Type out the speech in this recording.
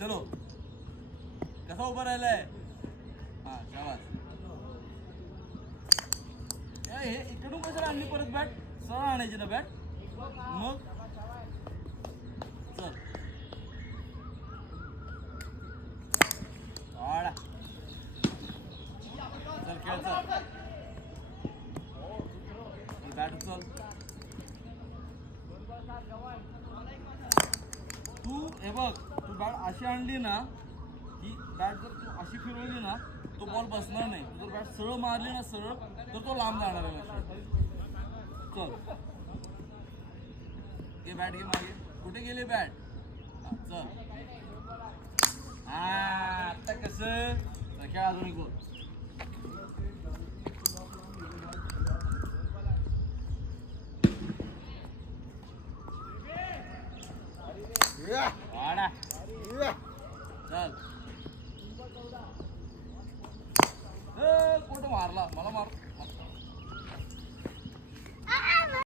चलो कसा उभा राहिलाय. हा शाबास. हे इकडून कशाला आणली परत बॅट. सरळ आणायची ना बॅट. मग चल आडा. चल खेळ चल. बॅट चल. तू हे बघ, तू बॅट अशी आणली ना, ही बॅट जर तू अशी फिरवली ना तो बॉल बसणार नाही. तू जर बॅट सरळ मारली ना सरळ तर तो लांब जाणार आहे. चल घे बॅट, घे मागे. कुठे गेली बॅट. चल हा आता कसं खेळ अजून एक गोल. वाडा. चल कुठं मारला मला मार.